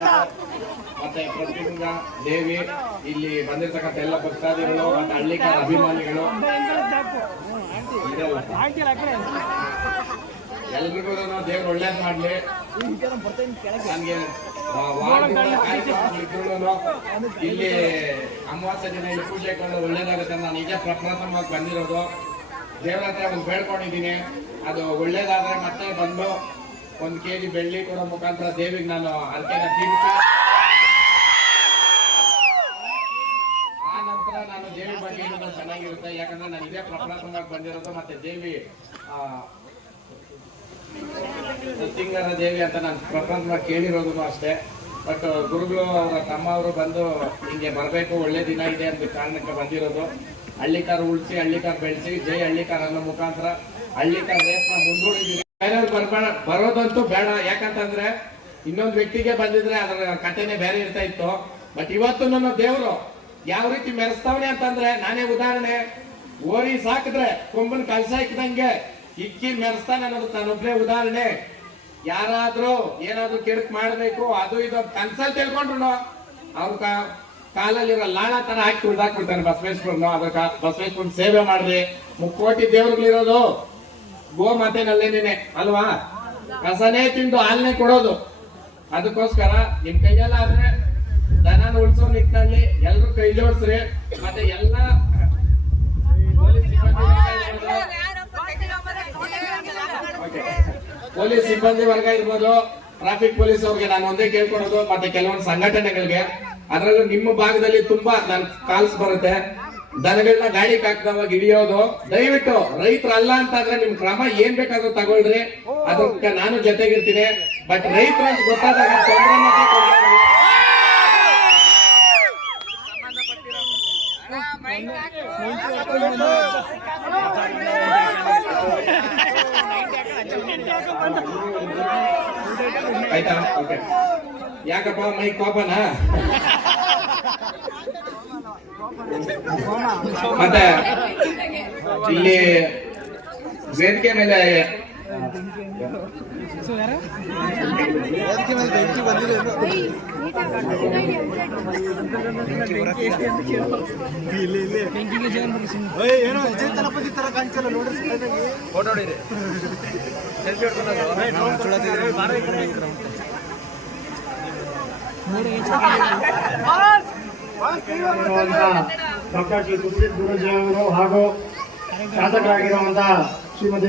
ಮತ್ತೆ ಪ್ರತಿಬಿಂಬ ದೇವಿ ಇಲ್ಲಿ ಬಂದಿರತಕ್ಕಂಥ ಎಲ್ಲ ಭಕ್ತಾದಿಗಳು ಮತ್ತೆ ಹಳ್ಳಿಕಾರ ಅಭಿಮಾನಿಗಳು ಎಲ್ರಿಗೂ ದೇವ್ರು ಒಳ್ಳೇದ್ ಮಾಡ್ಲಿ. ನನ್ಗೆ ಕಾರ್ಯಕ್ರಮಗಳಿದ್ರು ಇಲ್ಲಿ ಅಮಾವಾಸ್ಯ ದಿನ ಇಲ್ಲಿ ಪೂಜೆ ಕೊಂಡು ಒಳ್ಳೇದಾಗುತ್ತೆ. ನಾನು ನಿಜ ಪ್ರಪ್ರಥಮವಾಗಿ ಬಂದಿರೋದು ದೇವ್ರ ಹತ್ರ ಒಂದು ಬೇಡ್ಕೊಂಡಿದ್ದೀನಿ. ಅದು ಒಳ್ಳೇದಾದ್ರೆ ಮತ್ತೆ ಬಂದು 1 kg ಬೆಳ್ಳಿ ಕೊಡೋ ಮುಖಾಂತರ ದೇವಿಗೆ ನಾನು ಅರ್ಕೆನ ತೀರಿಸಿ ಆ ನಂತರ ನಾನು ದೇವಿ ಬಗ್ಗೆ ಚೆನ್ನಾಗಿರುತ್ತೆ. ಯಾಕಂದ್ರೆ ನಾನು ಇದೇ ಪ್ರಪ್ರಥಮವಾಗಿ ಬಂದಿರೋದು. ಮತ್ತೆ ದೇವಿ ಸಿಂಗರ ದೇವಿ ಅಂತ ನಾನು ಪ್ರಪ್ರಥಮವಾಗಿ ಕೇಳಿರೋದು ಅಷ್ಟೇ. ಬಟ್ ಗುರುಗಳು ಅವರ ತಮ್ಮ ಅವರು ಬಂದು ಹಿಂಗೆ ಬರಬೇಕು, ಒಳ್ಳೆ ದಿನ ಇದೆ ಅಂತ ಕಾರಣಕ್ಕೆ ಬಂದಿರೋದು. ಹಳ್ಳಿಕಾರ ಉಳಿಸಿ ಹಳ್ಳಿಕಾರ ಬೆಳೆಸಿ ಜೈ ಹಳ್ಳಿಕಾರ ಅನ್ನೋ ಮುಖಾಂತರ ಹಳ್ಳಿಕಾರ ರೇಸ್ನ ಮುಂದೂಡಿದ್ದೀವಿ. ಬರೋದಂತೂ ಬೇಡ. ಯಾಕಂತಂದ್ರೆ ಇನ್ನೊಂದು ವ್ಯಕ್ತಿಗೆ ಬಂದಿದ್ರೆ ಅದರ ಕಥೆನೆ ಬೇರೆ ಇರ್ತಾ ಇತ್ತು. ಬಟ್ ಇವತ್ತು ನನ್ನ ದೇವರು ಯಾವ ರೀತಿ ಮೆರೆಸ್ತಾವನೆ ಅಂತಂದ್ರೆ, ನಾನೇ ಉದಾಹರಣೆ. ಓರಿ ಸಾಕಿದ್ರೆ ಕೊಂಬನ್ ಕಲ್ಸ ಇಕ್ಕದಂಗೆ ಇಕ್ಕಿ ಮೆರೆಸ್ತಾನೆ ಅನ್ನೋದು ನಾನೊಬ್ನೇ ಉದಾಹರಣೆ. ಯಾರಾದ್ರೂ ಏನಾದ್ರು ಕೆಡಕ್ ಮಾಡ್ಬೇಕು ಅದು ಇದು ಕನ್ಸಲ್ ತಿಳ್ಕೊಂಡ್ರು ಅವ್ರ ಕಾಲಲ್ಲಿರೋ ಲಾಣ ತರ ಹಾಕಿ ಉಳ್ದಾಕ್ಬಿಡ್ತಾನೆ ಬಸವೇಶ್ವರನು. ಅದಕ್ಕೆ ಬಸವೇಶ್ವರನ್ ಸೇವೆ ಮಾಡ್ರಿ. 3 ಕೋಟಿ ದೇವ್ರುಗಳಿರೋದು ಗೋಮಾತೆನಲ್ಲೇನೇನೆ ಅಲ್ವಾ? ಕಸನೇ ತಿಂದು ಹಾಲ್ನೇ ಕೊಡೋದು. ಅದಕ್ಕೋಸ್ಕರ ನಿಮ್ ಕೈಯಲ್ಲ ಆದ್ರೆ ದನನ ಉಳಿಸೋ ನಿಟ್ಟಿನಲ್ಲಿ ಎಲ್ರು ಕೈ ಜೋಡಿಸ್ರಿ. ಮತ್ತೆ ಎಲ್ಲ ಪೊಲೀಸ್ ಸಿಬ್ಬಂದಿ ವರ್ಗ ಇರ್ಬೋದು, ಟ್ರಾಫಿಕ್ ಪೊಲೀಸ್ ಅವ್ರಿಗೆ ನಾನು ಒಂದೇ ಕೇಳ್ಕೊಳೋದು, ಮತ್ತೆ ಕೆಲವೊಂದು ಸಂಘಟನೆಗಳಿಗೆ, ಅದ್ರಲ್ಲೂ ನಿಮ್ಮ ಭಾಗದಲ್ಲಿ ತುಂಬಾ ನನ್ ಕಾಲ್ಸ್ ಬರುತ್ತೆ. ದನಗಳನ್ನ ಗಾಡಿಗೆ ಹಾಕ್ದವಾಗ ಹಿಡಿಯೋದು ದಯವಿಟ್ಟು ರೈತರಲ್ಲ ಅಂತಂದ್ರೆ ನಿಮ್ ಕ್ರಮ ಏನ್ ಬೇಕಾದ್ರೂ ತಗೊಳ್ರಿ. ಅದಕ್ಕೆ ನಾನು ಜೊತೆಗಿರ್ತೀನಿ. ಬಟ್ ರೈತರು ಅಂತ ಗೊತ್ತಾದಾಗ ತೊಂದರೆ ಆಯ್ತಾ? ಓಕೆ. ಯಾಕಪ್ಪ ಮೈ ಕೋಪನಾ? ಮತ್ತೆ ಇಲ್ಲಿ ವೇದಿಕೆ ಮೇಲೆ ಡಾಕ್ಟರ್ ಶ್ರೀ ಸುಶ್ರೀ ಗುರುಜಿ ಅವರು ಹಾಗೂ ಶಾಸಕರಾಗಿರುವಂತಹ ಶ್ರೀಮತಿ